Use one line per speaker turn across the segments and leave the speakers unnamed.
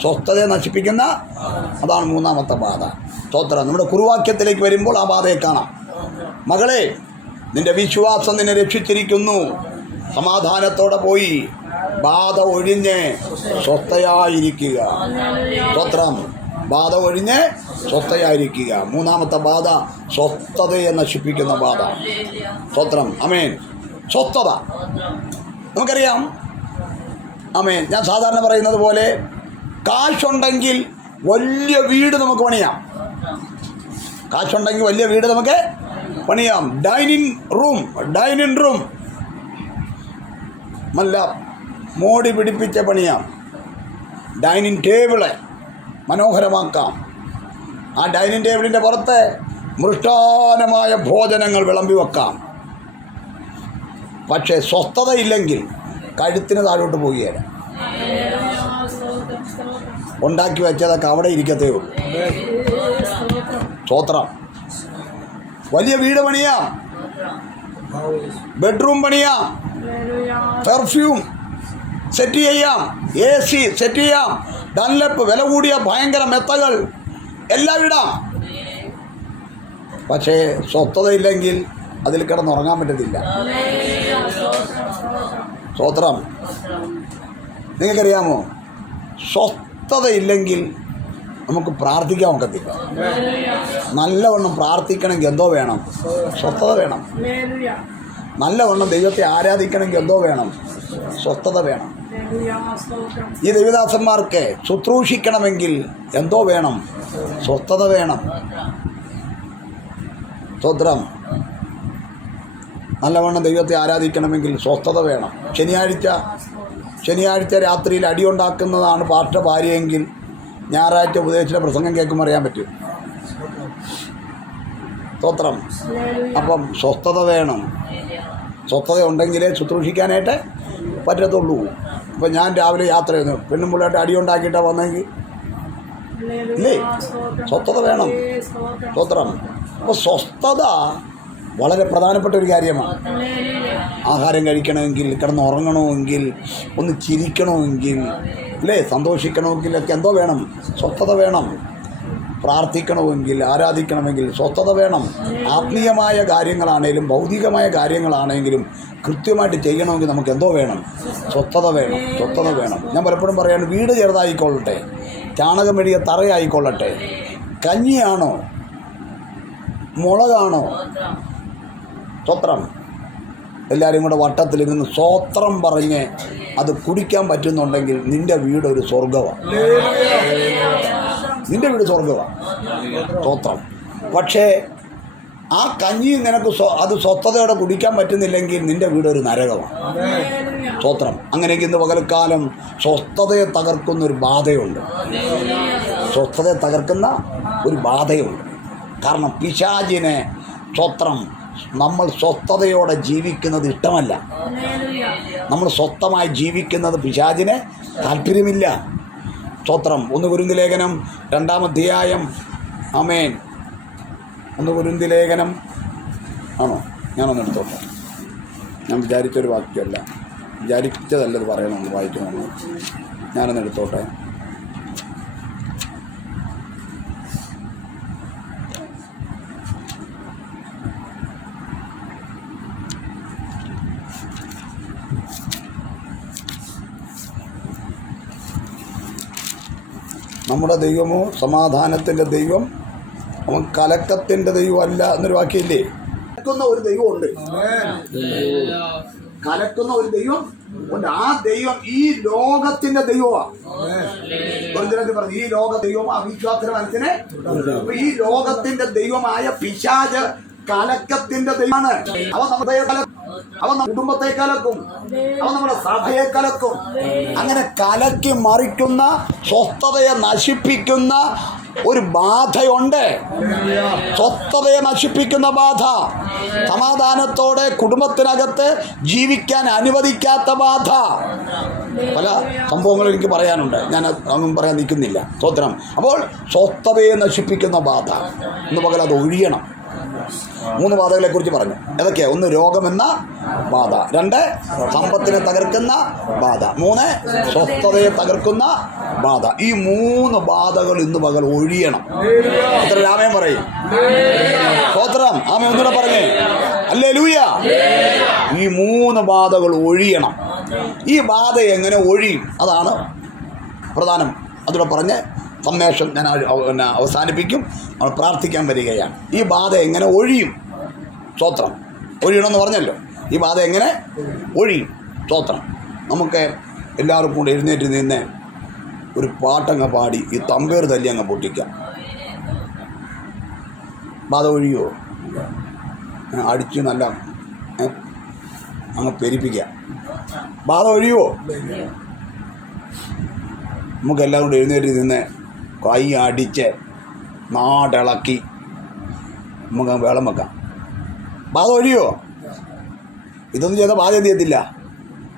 സ്വസ്ഥതയെ നശിപ്പിക്കുന്ന അതാണ് മൂന്നാമത്തെ ബാധ. സ്തോത്രം. നമ്മുടെ കുറുവാക്യത്തിലേക്ക് വരുമ്പോൾ ആ ബാധയെ കാണാം. മകളെ നിന്റെ വിശ്വാസം നിന്നെ രക്ഷിച്ചിരിക്കുന്നു. സമാധാനത്തോടെ പോയി. ബാധ ഒഴിഞ്ഞ് സ്വസ്ഥയായിരിക്കുക. സ്തോത്രം. ബാധ ഒഴിഞ്ഞ് സ്വസ്ഥയായിരിക്കുക. മൂന്നാമത്തെ ബാധ സ്വസ്ഥതയെ നശിപ്പിക്കുന്ന ബാധ. സ്തോത്രം. അമേൻ സ്വസ്ഥത. നമുക്കറിയാം. അമേൻ ഞാൻ സാധാരണ പറയുന്നത് പോലെ കാശുണ്ടെങ്കിൽ വലിയ വീട് നമുക്ക് പണിയാം. കാശുണ്ടെങ്കിൽ വലിയ വീട് നമുക്ക് പണിയാം. Dining room dining room. നല്ല മോടി പിടിപ്പിച്ച പണിയാം. ഡൈനിങ് ടേബിൾ മനോഹരമാക്കാം. ആ ഡൈനിങ് ടേബിളിന്റെ പുറത്ത് മൃഷ്ടാനമായ ഭോജനങ്ങൾ വിളമ്പി വെക്കാം. പക്ഷേ സ്വസ്ഥതയില്ലെങ്കിൽ കഴുത്തിന് താഴോട്ട് പോവുകയാണ്. ഉണ്ടാക്കി വെച്ചതൊക്കെ അവിടെ ഇരിക്കത്തേ ഉള്ളൂ. സ്തോത്രം. വലിയ വീട് പണിയാം. ബെഡ്റൂം പണിയാം. പെർഫ്യൂം സെറ്റ് ചെയ്യാം. എ സി സെറ്റ് ചെയ്യാം. ഡൺലപ്പ് വില കൂടിയ ഭയങ്കര മെത്തകൾ. എല്ലാം ഇടാം. പക്ഷേ സ്വസ്ഥതയില്ലെങ്കിൽ അതിൽ കിടന്നുറങ്ങാൻ പറ്റത്തില്ല. സ്തോത്രം. നിങ്ങൾക്കറിയാമോ? സ്വസ്ഥതയില്ലെങ്കിൽ നമുക്ക് പ്രാർത്ഥിക്കാൻ ഒക്കത്തില്ല. നല്ലവണ്ണം പ്രാർത്ഥിക്കണമെങ്കിൽ എന്തോ വേണം. സ്വസ്ഥത വേണം. നല്ലവണ്ണം ദൈവത്തെ ആരാധിക്കണമെങ്കിൽ എന്തോ വേണം. സ്വസ്ഥത വേണം. ഈ ദേവിദാസന്മാർക്ക് ശുശ്രൂഷിക്കണമെങ്കിൽ എന്തോ വേണം. സ്വസ്ഥത വേണം. സ്വദ്രം നല്ലവണ്ണം ദൈവത്തെ ആരാധിക്കണമെങ്കിൽ സ്വസ്ഥത വേണം. ശനിയാഴ്ച ശനിയാഴ്ച രാത്രിയിൽ അടിയുണ്ടാക്കുന്നതാണ് പാർട്ട ഭാര്യയെങ്കിൽ ഞായറാഴ്ച ഉപദേശിച്ച പ്രസംഗം കേൾക്കുമ്പോൾ അറിയാൻ പറ്റും. സ്തോത്രം. അപ്പം സ്വസ്ഥത വേണം. സ്വസ്ഥത ഉണ്ടെങ്കിലേ ശുശ്രൂഷിക്കാനായിട്ട് പറ്റത്തുള്ളൂ. ഇപ്പം ഞാൻ രാവിലെ യാത്ര ചെയ്യുന്നു. പെണ്ണും പിള്ളേട്ട് അടിയുണ്ടാക്കിയിട്ടാണ് വന്നെങ്കിൽ ഇല്ലേ? സ്വസ്ഥത വേണം. സ്തോത്രം. അപ്പോൾ സ്വസ്ഥത വളരെ പ്രധാനപ്പെട്ട ഒരു കാര്യമാണ്. ആഹാരം കഴിക്കണമെങ്കിൽ കിടന്ന് ഉറങ്ങണമെങ്കിൽ ഒന്ന് ചിരിക്കണമെങ്കിൽ അല്ലേ? സന്തോഷിക്കണമെങ്കിൽ ഒക്കെ എന്തോ വേണം. സ്വസ്ഥത വേണം. പ്രാർത്ഥിക്കണമെങ്കിൽ ആരാധിക്കണമെങ്കിൽ സ്വസ്ഥത വേണം. ആത്മീയമായ കാര്യങ്ങളാണേലും ഭൗതികമായ കാര്യങ്ങളാണെങ്കിലും കൃത്യമായിട്ട് ചെയ്യണമെങ്കിൽ നമുക്ക് എന്തോ വേണം? സ്വസ്ഥത വേണം. സ്വസ്ഥത വേണം. ഞാൻ പലപ്പോഴും പറയാണ് വീട് ചെറുതായിക്കൊള്ളട്ടെ ചാണകം മെഴുകിയ തറയായിക്കൊള്ളട്ടെ കഞ്ഞിയാണോ മുളകാണോ സ്വത്രം എല്ലാവരും കൂടെ വട്ടത്തിലിരുന്ന് സ്വത്രം പറഞ്ഞ് അത് കുടിക്കാൻ പറ്റുന്നുണ്ടെങ്കിൽ നിന്റെ വീട് ഒരു സ്വർഗമാണ് നിന്റെ വീട് സ്വർഗമാണ് സ്വത്രം പക്ഷേ ആ കഞ്ഞി നിനക്ക് അത് സ്വസ്ഥതയോടെ കുടിക്കാൻ പറ്റുന്നില്ലെങ്കിൽ നിന്റെ വീട് ഒരു നരകമാണ് സ്വത്രം അങ്ങനെയെങ്കിൽ ഇന്ന് പകൽക്കാലം സ്വസ്ഥതയെ തകർക്കുന്ന ഒരു ബാധയുണ്ട്. സ്വസ്ഥതയെ തകർക്കുന്ന ഒരു ബാധയുണ്ട്. കാരണം പിശാചിനെ സ്വത്രം നമ്മൾ സ്വസ്ഥതയോടെ ജീവിക്കുന്നത് ഇഷ്ടമല്ല. നമ്മൾ സ്വസ്ഥമായി ജീവിക്കുന്നത് പിശാചിന് താല്പര്യമില്ല. സ്തോത്രം. ഒന്ന് കുരുന്തി ലേഖനം രണ്ടാം അധ്യായം. അമേൻ ഒന്ന് കുരുന്തി ലേഖനം ആണോ? ഞാനൊന്ന് എടുത്തോട്ടെ. ഞാൻ വിചാരിച്ചൊരു വാക്യമല്ല. വിചാരിച്ചതല്ലത് പറയണമെന്ന് വായിക്കണമെന്ന് ഞാനൊന്ന് എടുത്തോട്ടെ. നമ്മുടെ ദൈവമോ? സമാധാനത്തിന്റെ ദൈവം? അവൻ കലക്കത്തിന്റെ ദൈവമല്ല എന്നൊരു വാക്യമില്ലേ? കലക്കുന്ന ഒരു ദൈവമുണ്ട്. കലക്കുന്ന ഒരു ദൈവം ഉണ്ട്. ആ ദൈവം ഈ ലോകത്തിന്റെ ദൈവമാണ് പറഞ്ഞു. ഈ ലോക ദൈവം അവിശ്വാസ മനസ്സിനെ. ഈ ലോകത്തിന്റെ ദൈവമായ പിശാജ് കലക്കത്തിന്റെ ദൈവമാണ്. അവ നമ്മുടെ അവൻ കുടുംബത്തെ കലക്കും അവൻ നമ്മുടെ സഭയെ കലക്കും അങ്ങനെ കലക്കി മറിക്കുന്ന സ്വസ്ഥതയെ നശിപ്പിക്കുന്ന ഒരു ബാധയുണ്ട്. സ്വസ്ഥതയെ നശിപ്പിക്കുന്ന ബാധ സമാധാനത്തോടെ കുടുംബത്തിനകത്ത് ജീവിക്കാൻ അനുവദിക്കാത്ത ബാധ. പല സംഭവങ്ങളും എനിക്ക് പറയാനുണ്ട്. ഞാൻ ഒന്നും പറയാൻ നിൽക്കുന്നില്ല. സ്തോത്രം. അപ്പോൾ സ്വസ്ഥതയെ നശിപ്പിക്കുന്ന ബാധ. എന്ന് പകൽ അത് ഒഴിയണം. മൂന്ന് ബാധകളെ കുറിച്ച് പറഞ്ഞു. ഏതൊക്കെയാ? ഒന്ന് രോഗമെന്ന ബാധ. രണ്ട് സമ്പത്തിനെ തകർക്കുന്ന ബാധ. മൂന്ന് സ്വസ്ഥതയെ തകർക്കുന്ന ബാധ. ഈ മൂന്ന് ബാധകൾ ഇന്ന് പകൽ ഒഴിയണം. എത്ര രാമയം പറയും. സ്തോത്രം. ആമ ഒന്നുകൂടെ പറഞ്ഞേ. അല്ലേ ലൂയ ഈ മൂന്ന് ബാധകൾ ഒഴിയണം. ഈ ബാധ എങ്ങനെ ഒഴിയും? അതാണ് പ്രധാനം. അതിലൂടെ പറഞ്ഞ് സന്ദേശം ഞാൻ പിന്നെ അവസാനിപ്പിക്കും. നമ്മൾ പ്രാർത്ഥിക്കാൻ വരികയാണ്. ഈ ബാധ എങ്ങനെ ഒഴിയും? സ്തോത്രം. ഒഴിയണമെന്ന് പറഞ്ഞല്ലോ. ഈ ബാധ എങ്ങനെ ഒഴിയും? സ്തോത്രം. നമുക്ക് എല്ലാവർക്കും കൂടെ എഴുന്നേറ്റ് നിന്ന് ഒരു പാട്ടങ്ങ് പാടി ഈ തമ്പേർ തല്ലി അങ്ങ് പൊട്ടിക്കാം. ബാധ ഒഴിയോ? അടിച്ച് നല്ല അങ്ങ് പെരിപ്പിക്കാം. ബാധ ഒഴിയോ? നമുക്കെല്ലാം കൂടെ എഴുന്നേറ്റ് നിന്ന് കൈ അടിച്ച് നാടിളക്കി നമുക്ക് വെള്ളം വെക്കാം. ബാധ ഒഴിയോ? ഇതൊന്നും ചെയ്ത ബാധ എന്ത് ചെയ്യത്തില്ല.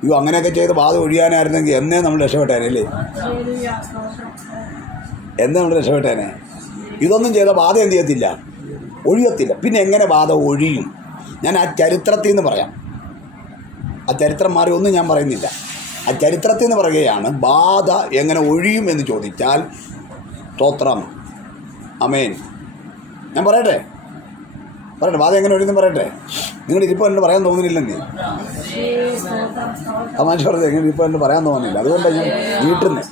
അയ്യോ അങ്ങനെയൊക്കെ ചെയ്ത് ബാധ ഒഴിയാനായിരുന്നെങ്കിൽ എന്നേ നമ്മൾ രക്ഷപ്പെട്ടേനെ അല്ലേ? എന്നേ നമ്മൾ രക്ഷപ്പെട്ടേനെ. ഇതൊന്നും ചെയ്ത ബാധ എന്ത് ചെയ്യത്തില്ല. ഒഴിയത്തില്ല. പിന്നെ എങ്ങനെ ബാധ ഒഴിയും? ഞാൻ ആ ചരിത്രത്തിൽ നിന്ന് പറയാം. ആ ചരിത്രം മാറി ഒന്നും ഞാൻ പറയുന്നില്ല. ആ ചരിത്രത്തിൽ നിന്ന് പറയുകയാണ് ബാധ എങ്ങനെ ഒഴിയും എന്ന് ചോദിച്ചാൽ സ്തോത്രം. അമേൻ ഞാൻ പറയട്ടെ? പറയട്ടെ വാദം എങ്ങനെ ഒഴിഞ്ഞു പറയട്ടെ? നിങ്ങൾ ഇപ്പോൾ എന്നോട് പറയാൻ തോന്നുന്നില്ലെന്നേ. തമാശ പറഞ്ഞത് എങ്ങനെ ഇപ്പോൾ എന്നോട് പറയാൻ തോന്നുന്നില്ല. അതുകൊണ്ടാണ് ഞാൻ വീട്ടുന്നത്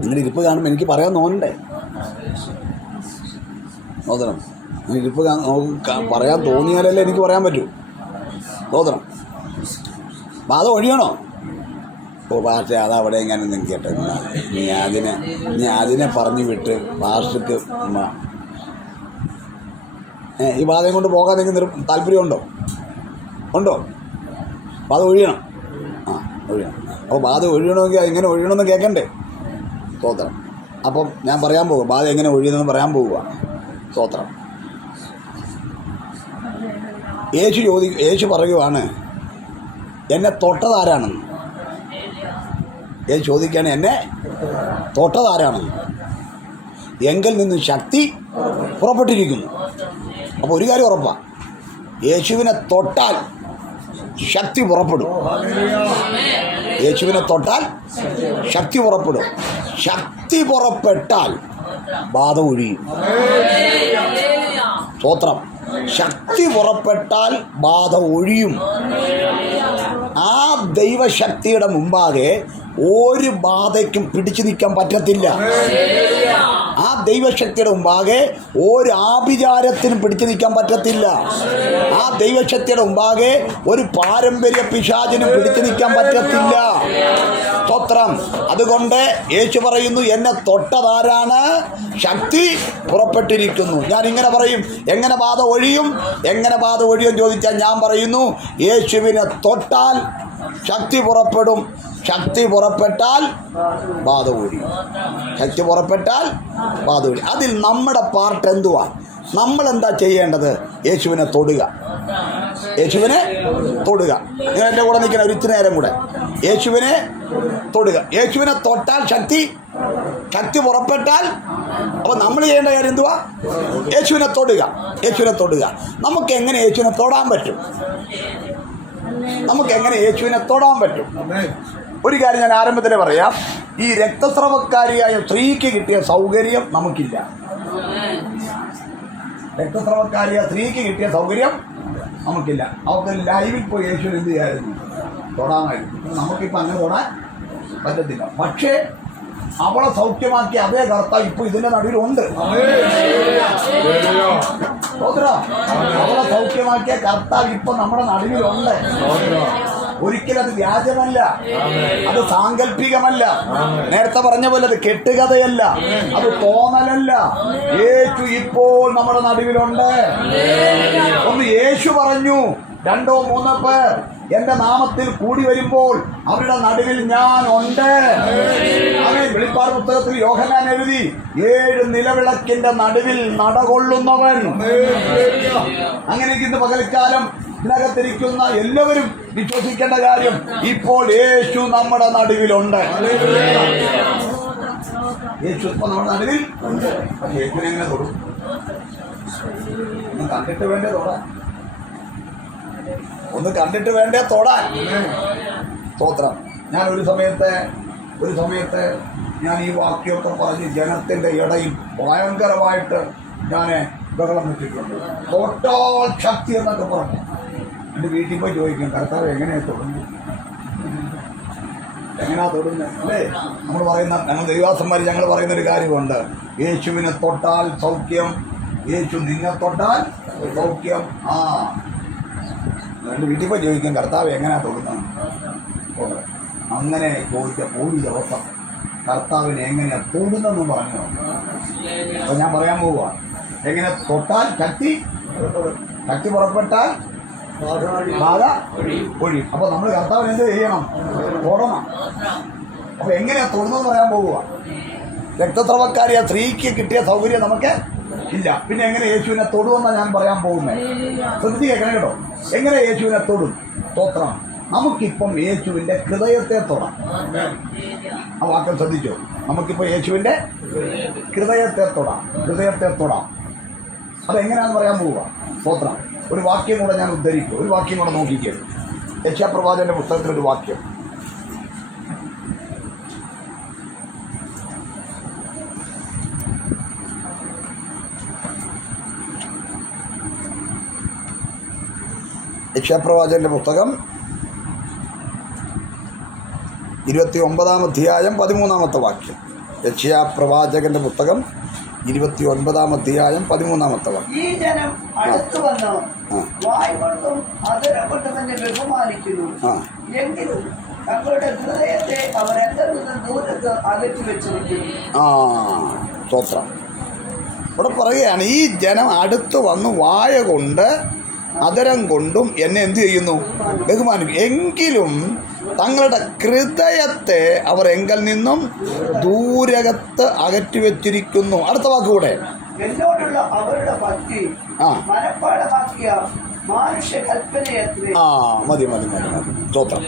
നിങ്ങളുടെ ഇരിപ്പ് കാണുമ്പോൾ എനിക്ക് പറയാൻ തോന്നണ്ടേ? നോക്കണം ഇരിപ്പ് പറയാൻ തോന്നിയാലല്ലേ എനിക്ക് പറയാൻ പറ്റൂ. തോന്നണം വാദം ഒഴിയണോ? ഓ പാസ്റ്റ അത് അവിടെ എങ്ങനെ നിൽക്കട്ടെ? നീ അതിനെ നീ അതിനെ പറഞ്ഞു വിട്ട് പാർട്ടിക്ക് ഈ ബാധയും കൊണ്ട് പോകാൻ നിങ്ങൾക്ക് താല്പര്യമുണ്ടോ? ഉണ്ടോ? ബാധ ഒഴിയണം. ആ ഒഴിയണം. അപ്പോൾ ബാധ ഒഴിയണമെങ്കിൽ എങ്ങനെ ഒഴിയണമെന്ന് കേൾക്കണ്ടേ സ്തോത്രം. അപ്പം ഞാൻ പറയാൻ പോകും ബാധ എങ്ങനെ ഒഴിയുന്നതെന്ന് പറയാൻ പോവുക. സ്തോത്രം. യേശു ചോദി യേശു പറയുവാണ് എന്നെ തൊട്ടതാരാണെന്ന്. യേശു ചോദിക്കുകയാണ് എന്നെ തൊട്ടതാരാണ് എങ്കിൽ നിന്നും ശക്തി പുറപ്പെട്ടിരിക്കുന്നു. അപ്പോൾ ഒരു കാര്യം ഉറപ്പാണ് യേശുവിനെ തൊട്ടാൽ ശക്തി പുറപ്പെടും. യേശുവിനെ തൊട്ടാൽ ശക്തി പുറപ്പെടും. ശക്തി പുറപ്പെട്ടാൽ ബാധ ഒഴിയും. സ്തോത്രം. ശക്തി പുറപ്പെട്ടാൽ ബാധ ഒഴിയും. ആ ദൈവശക്തിയുടെ മുമ്പാകെ ഒരു ബാധയ്ക്കും പിടിച്ചു നിൽക്കാൻ പറ്റത്തില്ല. ആ ദൈവശക്തിയുടെ മുമ്പാകെ ഒരു ആഭിചാരത്തിനും പിടിച്ചു നിൽക്കാൻ പറ്റത്തില്ല. ആ ദൈവശക്തിയുടെ മുമ്പാകെ ഒരു പാരമ്പര്യ പിശാചിനും പിടിച്ചു നിൽക്കാൻ പറ്റത്തില്ല. സ്തോത്രം. അതുകൊണ്ട് യേശു പറയുന്നു എന്നെ തൊട്ടതാരാണ്? ശക്തി പുറപ്പെട്ടിരിക്കുന്നു. ഞാൻ ഇങ്ങനെ പറയും എങ്ങനെ ബാധ ഒഴിയും? എങ്ങനെ ബാധ ഒഴിയും? ചോദിച്ചാൽ ഞാൻ പറയുന്നു യേശുവിനെ തൊട്ടാൽ ശക്തി പുറപ്പെടും. ശക്തി പുറപ്പെട്ടാൽ ബാധ കൂടി. ശക്തി പുറപ്പെട്ടാൽ ബാധ കൂടി. അതിൽ നമ്മുടെ പാർട്ട് എന്തുവാ? നമ്മൾ എന്താ ചെയ്യേണ്ടത്? യേശുവിനെ തൊടുക. യേശുവിനെ തൊടുക. നിങ്ങൾ എന്റെ കൂടെ നിൽക്കുന്ന ഒരു ഇച്ചിരി നേരം കൂടെ. യേശുവിനെ തൊടുക. യേശുവിനെ തൊട്ടാൽ ശക്തി ശക്തി പുറപ്പെട്ടാൽ അപ്പോൾ നമ്മൾ ചെയ്യേണ്ട കാര്യം എന്തുവാ? യേശുവിനെ തൊടുക. യേശുവിനെ തൊടുക. നമുക്ക് എങ്ങനെ യേശുവിനെ തൊടാൻ പറ്റും? നമുക്ക് എങ്ങനെ യേശുവിനെ തൊടാൻ പറ്റും? ഒരു കാര്യം ഞാൻ ആരംഭത്തിൽ പറയാം. ഈ രക്തസ്രവക്കാരിയായ സ്ത്രീക്ക് കിട്ടിയ സൗകര്യം നമുക്കില്ല. രക്തസ്രവക്കാരിയായ സ്ത്രീക്ക് കിട്ടിയ സൗകര്യം നമുക്കില്ല. അവർക്ക് ലൈവിൽ പോയി യേശു എന്ത് ചെയ്യായിരുന്നു? തൊടാമായിരുന്നു. നമുക്കിപ്പോൾ അങ്ങനെ തൊടാൻ പറ്റത്തില്ല. പക്ഷേ അവളെ സൗഖ്യമാക്കിയ അതേ കർത്താവ് ഇപ്പൊ ഇതിന്റെ നടുവിലുണ്ട്. അവളെ സൗഖ്യമാക്കിയ കർത്താവ് ഇപ്പൊ നമ്മുടെ നടുവിലുണ്ട്. ഒരിക്കലും അത് വ്യാജമല്ല. അത് സാങ്കല്പികമല്ല. നേരത്തെ പറഞ്ഞ പോലെ അത് കെട്ടുകഥയല്ല. അത് തോന്നലല്ല. യേശു ഇപ്പോൾ നമ്മുടെ നടുവിലുണ്ട്. ഒന്ന് യേശു പറഞ്ഞു. രണ്ടോ മൂന്നോ പേർ എന്റെ നാമത്തിൽ കൂടി വരുമ്പോൾ അവരുടെ നടുവിൽ ഞാൻ ഉണ്ട്. അങ്ങനെ വെളിപ്പാട് പുസ്തകത്തിൽ യോഹനാൻ എഴുതി ഏഴ് നിലവിളക്കിന്റെ നടുവിൽ നടകൊള്ളുന്നവൻ. അങ്ങനെ ഇന്ന് പകൽക്കാലം ഇതിനകത്തിരിക്കുന്ന എല്ലാവരും വിശ്വസിക്കേണ്ട കാര്യം ഇപ്പോൾ യേശു നമ്മുടെ നടുവിലുണ്ട്. യേശു ഇപ്പൊ നമ്മുടെ നടുവിൽ യേശുവിനെ എങ്ങനെ തൊടും? കണ്ടിട്ട് വേണ്ടേ തൊടാൻ ഒന്ന് കണ്ടിട്ട് വേണ്ടേ തൊടാൻ? സ്തോത്രം. ഞാൻ ഒരു സമയത്ത് ഒരു സമയത്ത് ഞാൻ ഈ വാക്യൊക്കെ പറഞ്ഞ് ജനത്തിന്റെ ഇടയിൽ ഭയങ്കരമായിട്ട് ഞാൻ ബഹളം വെച്ചിട്ടുണ്ട്. തൊട്ടാൽ ശക്തി എന്നൊക്കെ പറഞ്ഞു. എന്റെ വീട്ടിൽ പോയി ചോദിക്കും കർത്താവ് എങ്ങനെയാണ് തുടങ്ങി എങ്ങനെയാ തൊടുന്നത് അല്ലേ? നമ്മൾ പറയുന്ന ഞങ്ങൾ ദൈവാസന്മാർ ഞങ്ങൾ പറയുന്ന ഒരു കാര്യമുണ്ട്. യേശുവിനെ തൊട്ടാൽ സൗഖ്യം യേശു നിന്നെ തൊട്ടാൽ സൗഖ്യം. ആ. എന്റെ വീട്ടിൽ പോയി ചോദിക്കും കർത്താവ് എങ്ങനെയാ തൊടുന്നത്. അങ്ങനെ ചോദിച്ച ഒരു ദിവസം കർത്താവിനെ എങ്ങനെ തൊടുന്നെന്ന് പറഞ്ഞു. അപ്പൊ ഞാൻ പറയാൻ പോവുക എങ്ങനെ തൊട്ടാൽ കത്തി കത്തി പുറപ്പെട്ടാൽ ബാധ ഒഴി അപ്പൊ നമ്മൾ കർത്താവിന് എന്ത് ചെയ്യണം? തൊടണം അപ്പൊ എങ്ങനെയാ തൊടുന്നെന്ന് പറയാൻ പോവുക? രക്തസ്രവക്കാരിയ സ്ത്രീക്ക് കിട്ടിയ സൗകര്യം നമുക്ക് ഇല്ല. പിന്നെ എങ്ങനെ യേശുവിനെ തൊടുമെന്നാണ് ഞാൻ പറയാൻ പോകുന്നത് ശ്രദ്ധിച്ച് കേൾക്കണം കേട്ടോ. എങ്ങനെ യേശുവിനെ തൊടും? തോത്രം നമുക്കിപ്പം യേശുവിന്റെ ഹൃദയത്തെ തൊടാം. ആ വാക്ക് ശ്രദ്ധിച്ചോ? നമുക്കിപ്പോ യേശുവിന്റെ ഹൃദയത്തെ തൊടാം. ഹൃദയത്തെ തൊടാം. അതെങ്ങനെയാണെന്ന് പറയാൻ പോവുക? സ്തോത്രം. ഒരു വാക്യം കൂടെ ഞാൻ ഉദ്ധരിക്കും. ഒരു വാക്യം കൂടെ നോക്കിക്കേ. യക്ഷാപ്രവാചന്റെ പുസ്തകത്തിലൊരു വാക്യം. യക്ഷാപ്രവാചന്റെ പുസ്തകം ഇരുപത്തി ഒമ്പതാം അധ്യായം പതിമൂന്നാമത്തെ വാക്യം. യക്ഷയാപ്രവാചകന്റെ പുസ്തകം ഇരുപത്തി ഒൻപതാം അധ്യായം പതിമൂന്നാമത്തെ വാക്യം.
ഈ ജനം അടുത്തു വന്ന്
ആ.
വായ് കൊണ്ടും കൊണ്ട് തന്നെ ബഹുമാനിക്കുന്നു.
ആ.
എങ്കിലും തങ്ങളുടെ ഹൃദയത്തെ അവർ എന്റെ നിന്ന് ദൂരത്ത് അകറ്റി വെച്ചിരിക്കുന്നു.
ആ സ്തോത്രം. ഇവിടെ പറയുകയാണ് ഈ ജനം അടുത്ത് വന്ന് വായ കൊണ്ട് അതരം കൊണ്ടും എന്നെ എന്തു ചെയ്യുന്നു? ബഹുമാനിക്കും. എങ്കിലും തങ്ങളുടെ ഹൃദയത്തെ അവർ എങ്കിൽ നിന്നും ദൂരകത്ത് അകറ്റി വെച്ചിരിക്കുന്നു. അടുത്ത വാക്കുകൂടെ ആ. മതി മതി മതി മതി. സ്തോത്രം.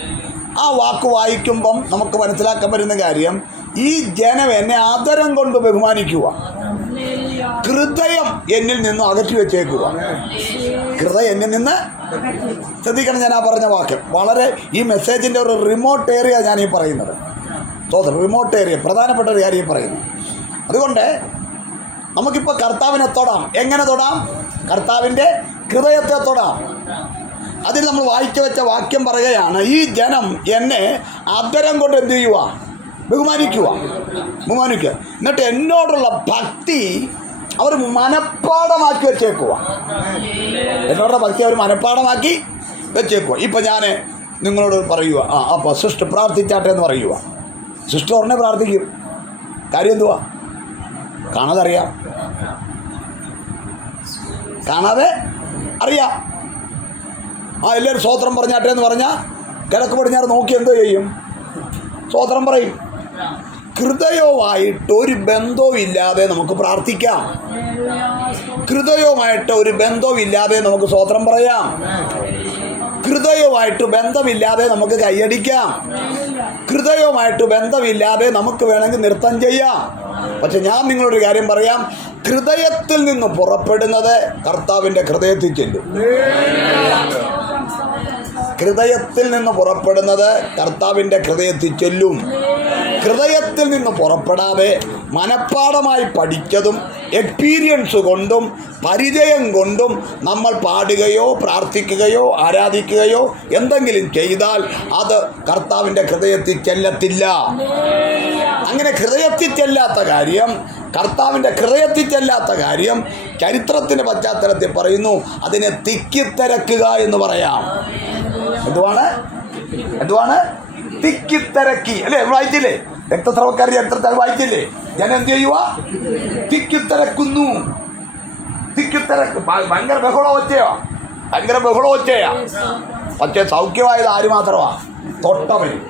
ആ വാക്ക് വായിക്കുമ്പം നമുക്ക് മനസ്സിലാക്കാൻ പറ്റുന്ന കാര്യം ഈ ജനം എന്നെ ആദരം കൊണ്ട് ബഹുമാനിക്കുക. ഹൃദയം എന്നിൽ നിന്ന് അകറ്റി വെച്ചേക്കുക. ഹൃദയം നിന്ന് ശ്രദ്ധിക്കണം ഞാൻ ആ പറഞ്ഞ വാക്യം. വളരെ ഈ മെസ്സേജിന്റെ ഒരു റിമോട്ട് ഏരിയ ഞാൻ ഈ പറയുന്നത്. തോന്നുന്നു റിമോട്ട് ഏരിയ പ്രധാനപ്പെട്ട ഒരു കാര്യം പറയുന്നു. അതുകൊണ്ട് നമുക്കിപ്പോൾ കർത്താവിനെ തൊടാം. എങ്ങനെ തൊടാം? കർത്താവിന്റെ ഹൃദയത്തെ തൊടാം. അതിൽ നമ്മൾ വായിച്ചു വെച്ച വാക്യം പറയുകയാണ് ഈ ജനം എന്നെ അദ്ദേഹം കൊണ്ട് എന്ത് ചെയ്യുക ബഹുമാനിക്കുക ബഹുമാനിക്കുക. എന്നിട്ട് എന്നോടുള്ള ഭക്തി അവർ മനഃപ്പാടമാക്കി വെച്ചേക്കുക എന്നോടുള്ള ഭക്തി അവർ മനഃപ്പാടമാക്കി വെച്ചേക്കുക ഇപ്പം ഞാൻ നിങ്ങളോട് പറയുക ആ അപ്പോൾ സിസ്റ്റർ പ്രാർത്ഥിച്ചാട്ടെ എന്ന് പറയുക സിസ്റ്റർ ഉടനെ പ്രാർത്ഥിക്കും. കാര്യം എന്തുവാ? കാണാതെ അറിയാം കാണാതെ അറിയാം. ആ എല്ലാവരും സ്വോത്രം പറഞ്ഞാട്ടെ എന്ന് പറഞ്ഞാൽ കിഴക്ക് പടിഞ്ഞാറ് നോക്കി എന്തോ ചെയ്യും. സ്വോത്രം പറയും. ഹൃദയവുമായിട്ട് ഒരു ബന്ധവും ഇല്ലാതെ നമുക്ക് പ്രാർത്ഥിക്കാം. ഹൃദയവുമായിട്ട് ഒരു ബന്ധവും ഇല്ലാതെ നമുക്ക് സ്വോത്രം പറയാം. ഹൃദയവുമായിട്ട് ബന്ധമില്ലാതെ നമുക്ക് കൈയടിക്കാം. ഹൃദയവുമായിട്ട് ബന്ധമില്ലാതെ നമുക്ക് വേണമെങ്കിൽ നൃത്തം ചെയ്യാം. പക്ഷെ ഞാൻ നിങ്ങളൊരു കാര്യം പറയാം. ഹൃദയത്തിൽ നിന്ന് പുറപ്പെടുന്നത് കർത്താവിന്റെ ഹൃദയത്തിൽ ചെല്ലും. ഹൃദയത്തിൽ നിന്ന് പുറപ്പെടുന്നത് കർത്താവിന്റെ ഹൃദയത്തിൽ ചെല്ലും. ഹൃദയത്തിൽ നിന്ന് പുറപ്പെടാതെ മനഃപ്പാടമായി പഠിച്ചതും എക്സ്പീരിയൻസ് കൊണ്ടും പരിചയം കൊണ്ടും നമ്മൾ പാടുകയോ പ്രാർത്ഥിക്കുകയോ ആരാധിക്കുകയോ എന്തെങ്കിലും ചെയ്താൽ അത് കർത്താവിന്റെ ഹൃദയത്തിൽ ചെല്ലത്തില്ല. അങ്ങനെ ഹൃദയത്തിൽ ചെല്ലാത്ത കാര്യം കർത്താവിന്റെ ഹൃദയത്തിൽ ചെല്ലാത്ത കാര്യം ചരിത്രത്തിന്റെ പശ്ചാത്തലത്തിൽ പറയുന്നു അതിനെ തിക്കിത്തിരക്കുക എന്ന് പറയാം. എന്തുവാണ്? എന്തുവാണ്? തിക്കിത്തിരക്കി. അല്ലേ? നമ്മൾ വായിച്ചില്ലേ? രക്തസ്രവക്കാരി ചരിത്രത്തിൽ വായിച്ചില്ലേ? ഞാൻ എന്ത് ചെയ്യുക തിക്കിത്തിരക്കുന്നു. തിക്കിത്തിരക്ക്. തിരക്ക് ഭയങ്കര ബഹളം ഒച്ചയോ ഭയങ്കര ബഹളം ഒച്ചയാ പക്ഷേ സൗഖ്യമായത് ആര് മാത്രമാ? തൊട്ടവൻ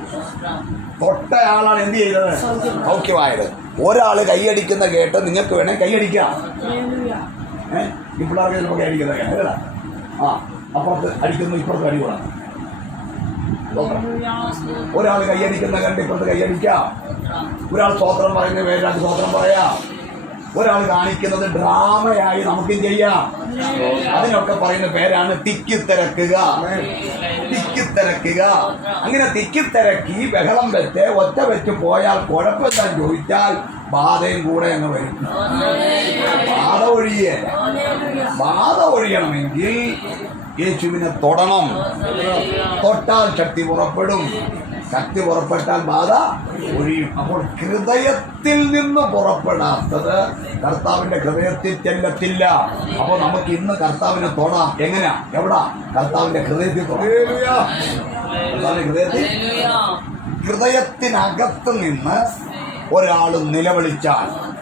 തൊട്ടയാളാണ് എന്ത് ചെയ്തത് സൗഖ്യമായത്. ഒരാൾ കൈയടിക്കുന്ന കേട്ട് നിങ്ങൾക്ക് വേണേൽ കൈയടിക്കാം. ഏഹ് ഈ പിള്ളേർക്ക് ചിലപ്പോൾ കൈയടിക്കുന്നത് കേട്ടോ. ആ അപ്പുറത്ത് അടിക്കുന്നു ഇപ്പുറത്ത് അടി കൊള്ളാം ഒരാൾ കയ്യടിക്കുന്ന കണ്ടിക്കൊണ്ട് കയ്യടിക്കാം ഒരാൾ സ്വോത്രം പറയുന്ന പേരാണ് സ്വോത്രം പറയാം. ഒരാൾ കാണിക്കുന്നത് ഡ്രാമയായി നമുക്കും ചെയ്യാം. അതിനൊക്കെ പറയുന്ന പേരാണ് തിക്കിത്തിരക്കുക. തിക്കിത്തിരക്കുക. അങ്ങനെ തിക്കിത്തിരക്കി ബഹളം വെച്ച് ഒറ്റ വെച്ച് പോയാൽ കുഴപ്പമെന്താ ചോദിച്ചാൽ ബാധയും കൂടെ അങ്ങ് വരും. ബാധ ഒഴിയേ. ബാധ ഒഴിയണമെങ്കിൽ യേശുവിനെ തൊടണം. തൊട്ടാൽ ശക്തി പുറപ്പെടും. ശക്തി പുറപ്പെട്ടാൽ ബാധ ഒഴിയും. അപ്പോൾ ഹൃദയത്തിൽ നിന്ന് പുറപ്പെടാത്തത് കർത്താവിന്റെ ഹൃദയത്തിൽ ചെല്ലത്തില്ല. അപ്പോൾ നമുക്ക് ഇന്ന് കർത്താവിനെ തൊടാം. എങ്ങനെയാ? എവിടാ? കർത്താവിന്റെ ഹൃദയത്തിൽ കർത്താവിന്റെ ഹൃദയത്തിൽ? ഹൃദയത്തിനകത്ത് നിന്ന് ഒരാൾ നിലവിളിച്ചാൽ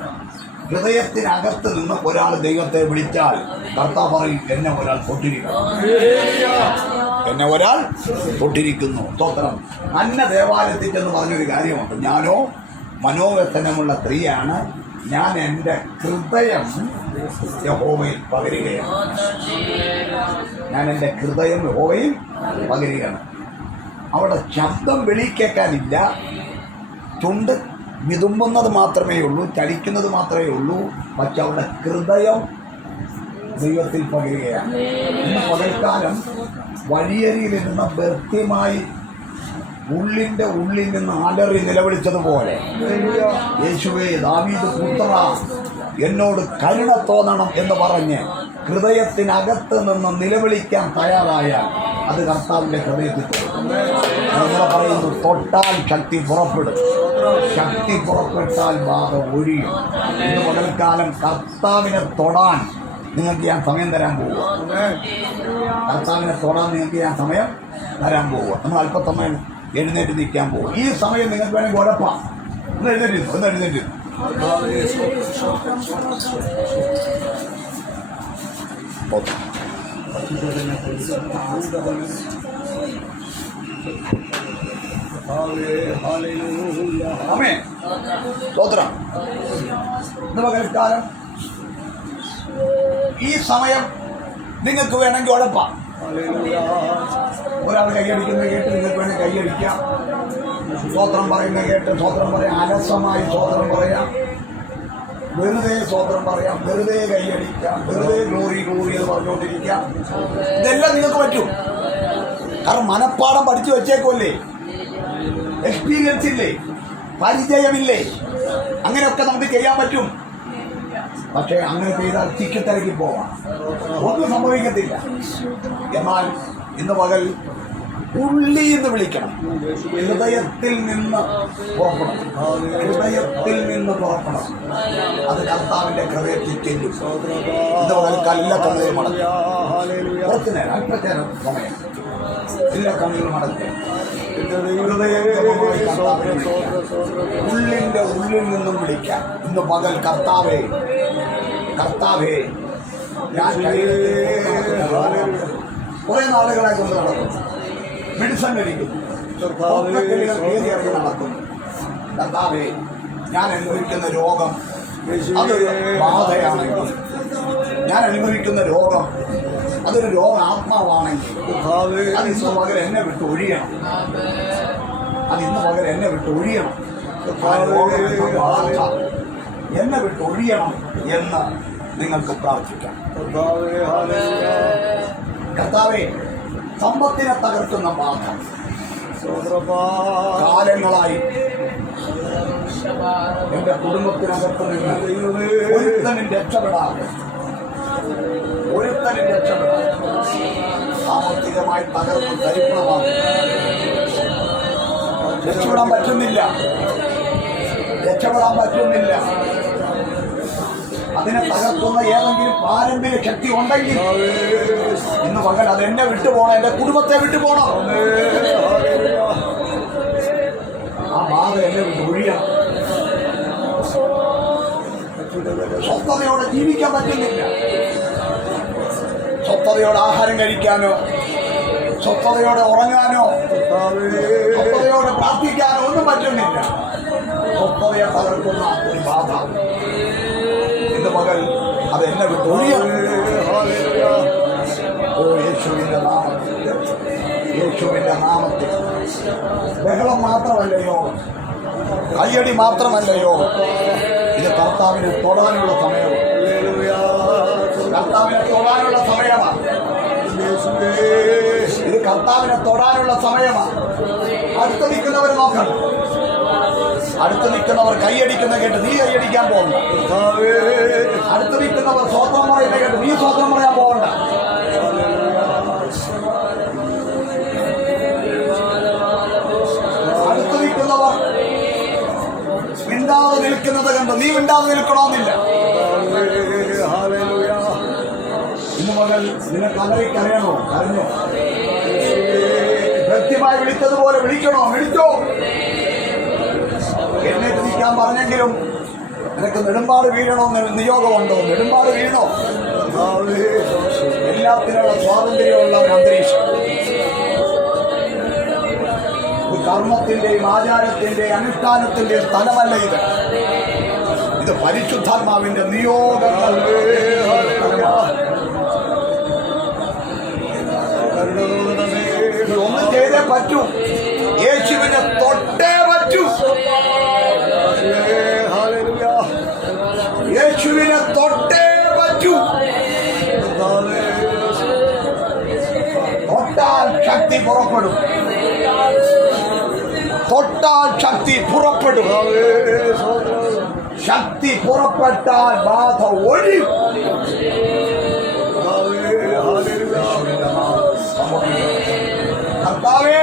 ഹൃദയത്തിനകത്ത് നിന്ന് ഒരാൾ ദൈവത്തെ വിളിച്ചാൽ കർത്താവ് പറയും എന്നെ ഒരാൾ തൊട്ടിരിക്കുന്നു എന്നെ ഒരാൾ തൊട്ടിരിക്കുന്നു സ്തോത്രം. അന്ന ദേവാലയത്തിൽ ചെന്ന് പറഞ്ഞൊരു കാര്യമുണ്ട്. ഞാനോ മനോവ്യസനമുള്ള സ്ത്രീയാണ്. ഞാൻ എന്റെ ഹൃദയം യഹോവയിൽ പകരുകയാണ്. ഞാൻ എന്റെ ഹൃദയം യഹോവയിൽ പകരുകയാണ്. അവിടെ ശബ്ദം വെളിക്കേക്കാനില്ല. ചുണ്ട് വിതുമ്പുന്നത് മാത്രമേ ഉള്ളൂ ചലിക്കുന്നത് മാത്രമേ ഉള്ളൂ പക്ഷെ അവരുടെ ഹൃദയം ദൈവത്തിൽ പകരുകയാണ്. ഇന്ന് പകൽക്കാലം നിന്ന് വ്യക്തിമായി ഉള്ളിന്റെ ഉള്ളിൽ നിന്ന് അലറി നിലവിളിച്ചതുപോലെ യേശുവേ ദാവീദ് പുത്ര എന്നോട് കരുണ തോന്നണം എന്ന് പറഞ്ഞ് ഹൃദയത്തിനകത്ത് നിന്ന് നിലവിളിക്കാൻ തയ്യാറായ അത് കർത്താവിന്റെ ഹൃദയത്തിൽ പറയുന്നു തൊട്ടാൽ ശക്തി പുറപ്പെടും. ശക്തി പുറപ്പെട്ടാൽ ബാധ ഒഴിയും. ഇന്ന് പകൽക്കാലം കർത്താവിനെ തൊടാൻ നിങ്ങൾക്ക് ഞാൻ സമയം തരാൻ പോവുക. കർത്താവിനെ തൊടാൻ നിങ്ങൾക്ക് ഞാൻ സമയം തരാൻ പോവുക. നമ്മൾ അല്പസമയം എഴുന്നേറ്റ് നിൽക്കാൻ പോകും ഈ സമയം നിങ്ങൾക്ക് വേണമെങ്കിൽ ഉഴപ്പാം. ഒന്ന് എഴുന്നേറ്റ് ഒന്ന് എഴുന്നേറ്റ് ഓക്കെ. സ്തോത്രം നമസ്കാരം ഈ സമയം നിങ്ങൾക്ക് വേണമെങ്കിൽ ഉഴപ്പാം. ഒരാൾ കൈയടിക്കുന്ന കേട്ട് നിങ്ങൾക്ക് വേണമെങ്കിൽ കൈയടിക്കാം സ്വോത്രം പറയുന്ന കേട്ട് സ്വോത്രം പറയാം. അലസമായി സ്വോത്രം പറയാം. വെറുതെ സ്വോത്രം പറയാം. വെറുതെ കൈയടിക്കാം വെറുതെ ഗ്ലോറി ഗ്ലോറി എന്ന് പറഞ്ഞുകൊണ്ടിരിക്കാം. ഇതെല്ലാം നിങ്ങൾക്ക് പറ്റും. കാരണം മനപ്പാടം പഠിച്ചു വെച്ചേക്കുമല്ലേ എക്സ്പീരിയൻസ് ഇല്ലേ? പരിചയമില്ലേ? അങ്ങനെയൊക്കെ നമുക്ക് ചെയ്യാൻ പറ്റും. പക്ഷേ അങ്ങനെ ചെയ്താൽ തിക്കിത്തിരക്കി പോവാം. ഒന്നും സംഭവിക്കത്തില്ല. എന്നാൽ ഇന്ന് പകൽ ഉള്ളി എന്ന് വിളിക്കണം. ഹൃദയത്തിൽ നിന്ന് പുറപ്പെടണം ഹൃദയത്തിൽ നിന്ന് പുറപ്പെടണം അത് കർത്താവിന്റെ ഹൃദയത്തിൽ ചെല്ലും. കല്ല കണ്ണുകൾ മടക്കി കുറച്ചു നേരം അല്പത്തേരം സമയം. എല്ലാ കണ്ണുകൾ മടക്കി ഉള്ളിന്റെ ഉള്ളിൽ നിന്നും വിളിക്കാം. ഇന്ന് പകൽ കർത്താവേ കർത്താവേ ഞാൻ കുറെ നാളുകളെ കൊണ്ട് നടക്കുന്നു. മെഡിസൺ കഴിക്കുന്നു. നടക്കുന്നു. കർത്താവേ ഞാൻ അനുഭവിക്കുന്ന രോഗം അതൊരു ബാധയാണെങ്കിൽ ഞാൻ അനുഭവിക്കുന്ന രോഗം അതൊരു രോഗ ആത്മാവാണെങ്കിൽ അത് ഇന്ന് പകരം എന്നെ വിട്ട് ഒഴിയണം. അത് ഇന്ന് പകരം എന്നെ വിട്ട് ഒഴിയണം. എന്നെ വിട്ട് ഒഴിയണം എന്ന് നിങ്ങൾക്ക് പ്രാർത്ഥിക്കാം. കർത്താവെ സമ്പത്തിനെ തകർക്കുന്ന പാത്രം കാലങ്ങളായി എന്റെ കുടുംബത്തിനകത്ത് നിന്ന് ഒരുത്തനും രക്ഷപ്പെടാതെ ഒരുത്തനും രക്ഷപ്പെടാതെ സാമ്പത്തികമായി തകർന്ന് രക്ഷപ്പെടാൻ പറ്റുന്നില്ല. രക്ഷപ്പെടാൻ പറ്റുന്നില്ല. അതിനെ തകർക്കുന്ന ഏതെങ്കിലും പാരമ്പര്യ ശക്തി ഉണ്ടെങ്കിൽ ഇന്ന് പകൽ അത് എന്നെ വിട്ടുപോകണം എന്റെ കുടുംബത്തെ വിട്ടുപോണം ആ ബാധ എന്നെ വിട്ട് ഒഴിയണം സ്വസ്ഥതയോടെ ജീവിക്കാൻ പറ്റുന്നില്ല. സ്വസ്ഥതയോടെ ആഹാരം കഴിക്കാനോ സ്വസ്ഥതയോടെ ഉറങ്ങാനോ സ്വസ്ഥതയോടെ പ്രാർത്ഥിക്കാനോ ഒന്നും പറ്റുന്നില്ല. സ്വസ്ഥതയെ തകർക്കുന്ന ഒരു ബാധ. ഇന്ന് മകൾ അത് എന്നെ വിട്ട്. ഒഴിയണം ഓ യേശുവിന്റെ നാമത്തിൽ. യേശുവിന്റെ നാമത്തിൽ. ബഹളം മാത്രമല്ലയോ? കയ്യടി മാത്രമല്ലയോ? ഇത് കർത്താവിനെ തൊടാനുള്ള സമയമാണ് കർത്താവിനെ ഇത് കർത്താവിനെ തൊടാനുള്ള സമയമാണ് അടുത്ത് നിൽക്കുന്നവർ നോക്കണം. അടുത്ത് നിൽക്കുന്നവർ കൈയടിക്കുന്ന കേട്ട് നീ കൈയടിക്കാൻ പോകണ്ട. അടുത്ത് നിൽക്കുന്നവർ സ്വത്രം പറയുന്ന കേട്ട് നീ സ്വത്രം പറയാൻ പോകണ്ട. അടുത്ത് നിൽക്കുന്നവർ മിണ്ടാതെ നിൽക്കുന്നത് കണ്ട് നീ മിണ്ടാതെ നിൽക്കണമെന്നില്ല മുതൽ നിനക്ക് കരയണോ കരഞ്ഞോ കൃത്യമായി വിളിച്ചതുപോലെ വിളിക്കണോ? വിളിച്ചോ എന്നെ തിരിക്കാൻ പറഞ്ഞെങ്കിലും നിനക്ക് നെടുമ്പാട് വീഴണോ? നിയോഗമുണ്ടോ? നെടുമ്പാട് വീഴണോ? എല്ലാത്തിനുള്ള സ്വാതന്ത്ര്യമുള്ള ഒരു അന്തരീക്ഷം. കർമ്മത്തിന്റെയും ആചാരത്തിന്റെയും അനുഷ്ഠാനത്തിന്റെയും സ്ഥലമല്ല ഇത്. ഇത് പരിശുദ്ധാത്മാവിന്റെ നിയോഗങ്ങൾ പറ്റൂ. യേശുവിനെ തൊട്ടേ പറ്റൂ. യേശുവിനെ തൊട്ടേ പറ്റൂ. തൊട്ടാൽ ശക്തി പുറപ്പെടും. തൊട്ടാൽ ശക്തി പുറപ്പെടും. ശക്തി പുറപ്പെട്ടാൽ ബാധ ഒഴിയും. കർത്താവേ